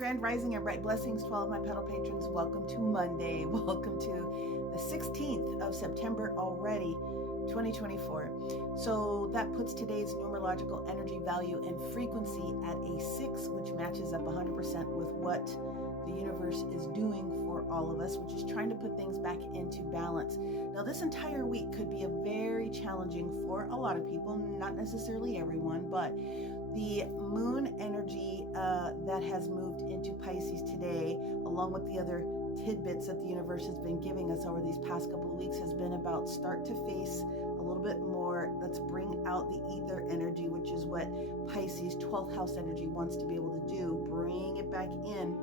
grand rising and bright blessings to all of my pedal patrons. Welcome to Monday. Welcome to the 16th of September already, 2024. So that puts today's numerological energy value and frequency at a 6, which matches up 100% with what the universe is doing for all of us, which is trying to put things back into balance. Now, this entire week could be a very challenging for a lot of people, not necessarily everyone, but the moon energy that has moved into Pisces today, along with the other tidbits that the universe has been giving us over these past couple of weeks, has been about start to face a little bit more. Let's bring out the ether energy, which is what Pisces 12th house energy wants to be able to do. Bring it back in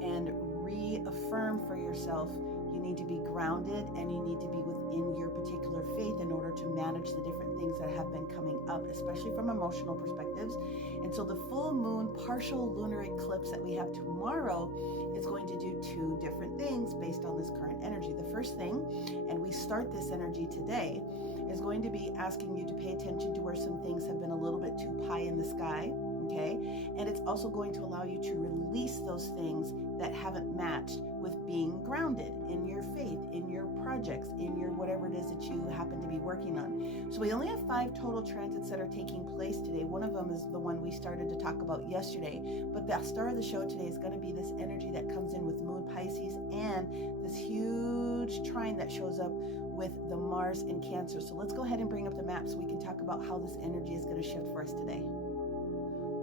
and reaffirm for yourself. You need to be grounded and you need to be within your particular faith in order to manage the different things that have been coming up, especially from emotional perspectives. And so the full moon partial lunar eclipse that we have tomorrow is going to do 2 different things based on this current energy. The first thing, and we start this energy today, is going to be asking you to pay attention to where some things have been a little bit too pie in the sky. Okay, and it's also going to allow you to release those things that haven't matched with being grounded in your faith, in your projects, in your whatever it is that you happen to be working on. So we only have 5 total transits that are taking place today. One of them is the one we started to talk about yesterday, but the star of the show today is going to be this energy that comes in with Moon Pisces and this huge trine that shows up with the Mars in Cancer. So let's go ahead and bring up the map so we can talk about how this energy is going to shift for us today.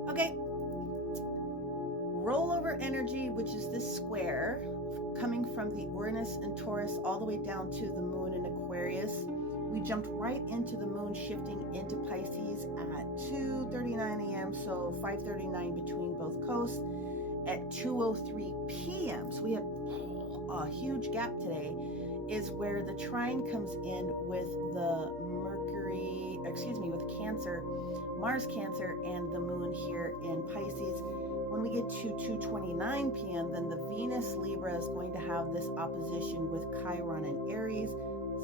Okay, rollover energy, which is this square coming from the Uranus and Taurus all the way down to the moon in Aquarius. We jumped right into the moon shifting into Pisces at 2:39 a.m., so 5:39 between both coasts at 2:03 p.m. So we have a huge gap today, is where the trine comes in with the with Cancer, Mars Cancer, and the moon here in Pisces. When we get to 2:29 p.m., then the Venus Libra is going to have this opposition with Chiron and Aries,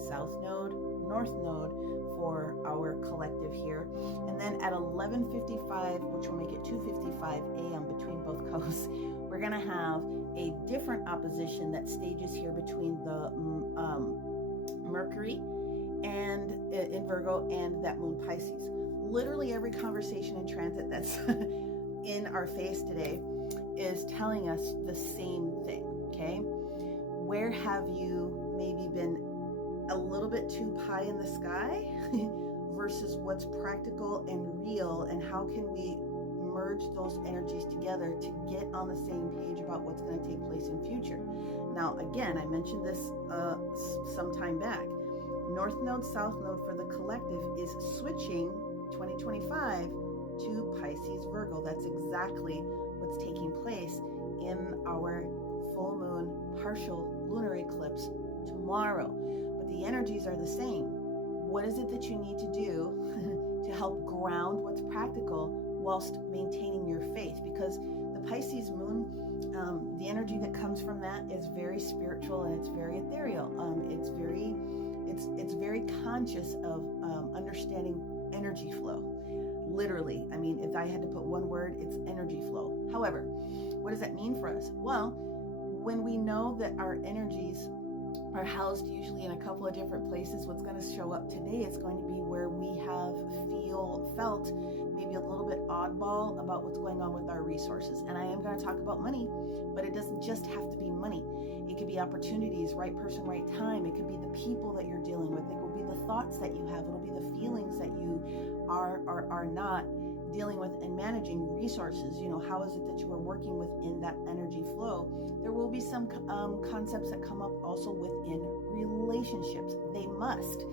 South Node, North Node for our collective here. And then at 11:55, which will make it 2:55 a.m. between both coasts, we're going to have a different opposition that stages here between the Mercury and in Virgo and that moon Pisces. Literally every conversation and transit that's in our face today is telling us the same thing, okay? Where have you maybe been a little bit too pie in the sky versus what's practical and real, and how can we merge those energies together to get on the same page about what's going to take place in future? Now, again, I mentioned this some time back. North Node, South Node for the collective is switching 2025 to Pisces Virgo. That's exactly what's taking place in our full moon partial lunar eclipse tomorrow. But the energies are the same. What is it that you need to do to help ground what's practical whilst maintaining your faith? Because the Pisces moon, the energy that comes from that is very spiritual and it's very ethereal. It's very conscious of understanding energy flow. Literally, I mean, if I had to put one word, it's energy flow. However, what does that mean for us? Well, when we know that our energies are housed usually in a couple of different places, what's going to show up today is going to be where we have felt maybe a little bit oddball about what's going on with our resources. And I am going to talk about money, but it doesn't just have to be money. It could be opportunities, right person, right time. It could be the people that you're dealing with. It will be the thoughts that you have. It'll be the feelings that you are not dealing with and managing resources. You know, how is it that you are working within that energy flow? There will be some concepts that come up also within relationships. They must.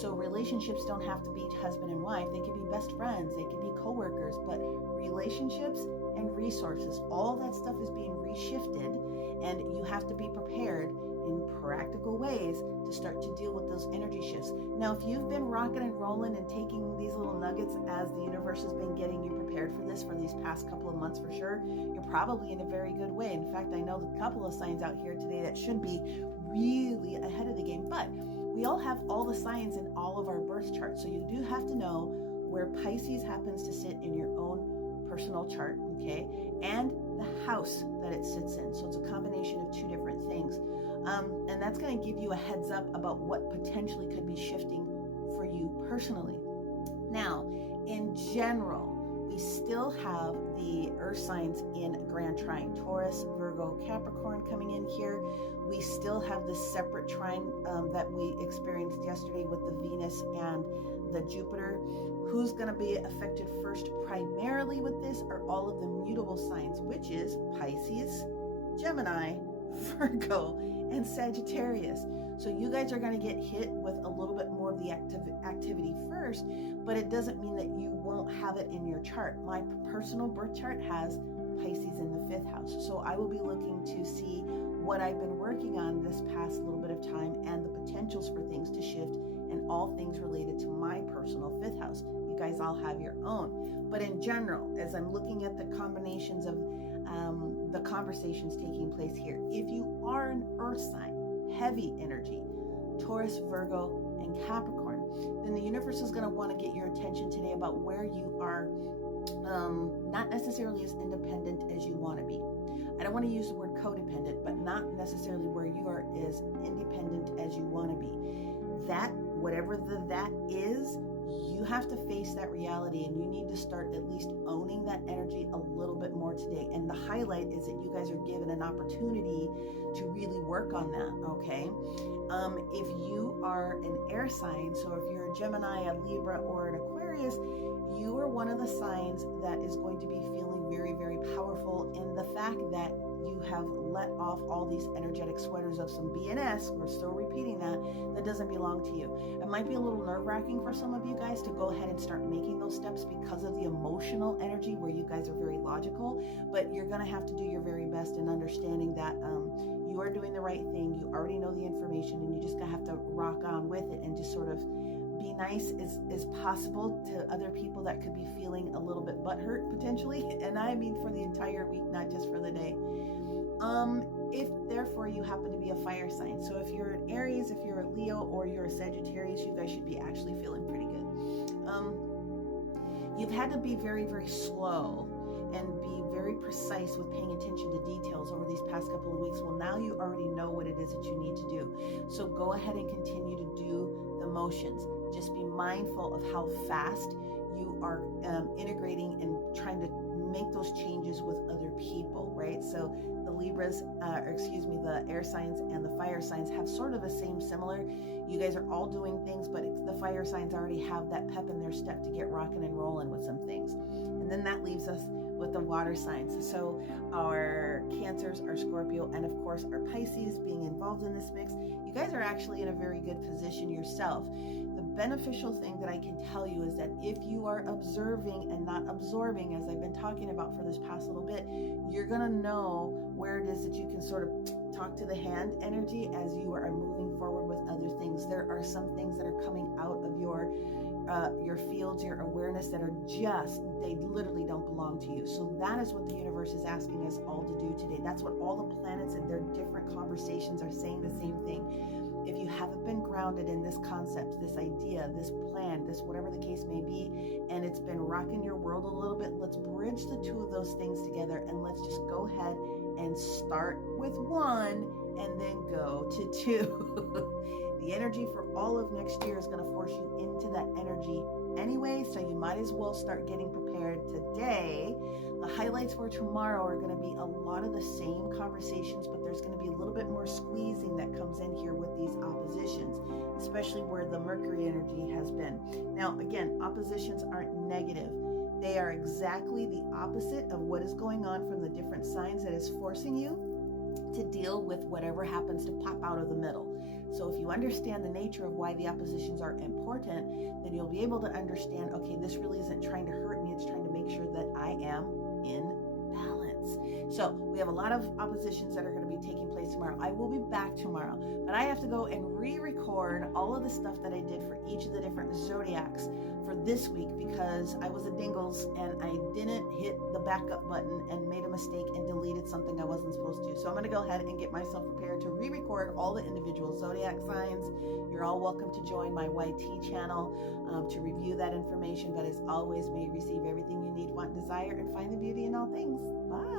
So relationships don't have to be husband and wife. They could be best friends. They could be coworkers. But relationships and resources, all that stuff is being reshifted, and you have to be prepared in practical ways to start to deal with those energy shifts. Now, if you've been rocking and rolling and taking these little nuggets as the universe has been getting you prepared for this for these past couple of months, for sure, you're probably in a very good way. In fact, I know a couple of signs out here today that should be really ahead of the game. But we all have all the signs in all of our birth charts, so you do have to know where Pisces happens to sit in your own personal chart, okay, and the house that it sits in. So it's a combination of two different things. And that's going to give you a heads up about what potentially could be shifting for you personally. Now, in general, we still have the earth signs in Grand Trine, Taurus, Virgo, Capricorn coming in here. We still have this separate trine that we experienced yesterday with the Venus and the Jupiter. Who's going to be affected first primarily with this are all of the mutable signs, which is Pisces, Gemini, Virgo, and Sagittarius. So you guys are going to get hit with a little bit more of the activity first, but it doesn't mean that you won't have it in your chart. My personal birth chart has Pisces in the 5th house. So I will be looking to see what I've been working on this past little bit of time and the potentials for things to shift and all things related to my personal 5th house. You guys all have your own. But in general, as I'm looking at the combinations of the conversations taking place here, if you are an earth sign, heavy energy, Taurus, Virgo, and Capricorn, then the universe is going to want to get your attention today about where you are not necessarily as independent as you want to be. I don't want to use the word codependent, but not necessarily where you are as independent as you want to be. That, whatever that is, you have to face that reality, and you need to start at least owning that energy a little bit more today. And the highlight is that you guys are given an opportunity to really work on that, okay? If you are an air sign, so if you're a Gemini, a Libra, or an Aquarius, you are one of the signs that is going to be feeling very, very powerful in the fact that you have let off all these energetic sweaters of some BNS, we're still repeating that doesn't belong to you. It might be a little nerve-wracking for some of you guys to go ahead and start making those steps because of the emotional energy where you guys are very logical, but you're going to have to do your very best in understanding that you are doing the right thing. You already know the information, and you just going to have to rock on with it and just sort of be nice as possible to other people that could be feeling a little bit butthurt potentially. And I mean for the entire week, not just for the day. If therefore you happen to be a fire sign, so if you're an Aries, if you're a Leo, or you're a Sagittarius, you guys should be actually feeling pretty good. You've had to be very, very slow and be very precise with paying attention to details over these past couple of weeks. Well, now you already know what it is that you need to do. So go ahead and continue to do the motions. Just be mindful of how fast you are integrating and trying to make those changes with other people, right? So the Libras, the air signs and the fire signs have sort of a similar. You guys are all doing things, but the fire signs already have that pep in their step to get rocking and rolling with some things. And then that leaves us with the water signs. So our Cancers, our Scorpio, and of course our Pisces being involved in this mix, you guys are actually in a very good position yourself. The beneficial thing that I can tell you is that if you are observing and not absorbing, as I've been talking about for this past little bit, you're going to know where it is that you can sort of talk to the hand energy as you are moving forward with other things. There are some things that are coming out of your fields, your awareness, that are they literally don't belong to you. So that is what the universe is asking us all to do today. That's what all the planets and their different conversations are saying, the same thing. If you haven't been grounded in this concept, this idea, this plan, this whatever the case may be, and it's been rocking your world a little bit, let's bridge the two of those things together, and let's just go ahead and start with one and then go to two. The energy for all of next year is going to force you into that energy anyway, so you might as well start getting prepared today. The highlights for tomorrow are going to be a lot of the same conversations, but there's going to be a little bit more squeezing that comes in here with these oppositions, especially where the Mercury energy has been. Now, again, oppositions aren't negative. They are exactly the opposite of what is going on from the different signs that is forcing you to deal with whatever happens to pop out of the middle. So if you understand the nature of why the oppositions are important, then you'll be able to understand, okay, this really isn't trying to hurt me, it's trying to make sure that I am in balance. So we have a lot of oppositions that are going to be taking place tomorrow. I will be back tomorrow, but I have to go and re-record all of the stuff that I did for each of the different zodiacs for for this week because I was a dingles and I didn't hit the backup button and made a mistake and deleted something I wasn't supposed to. So I'm going to go ahead and get myself prepared to re-record all the individual zodiac signs. You're all welcome to join my YT channel to review that information. But as always, may you receive everything you need, want, desire, and find the beauty in all things. Bye.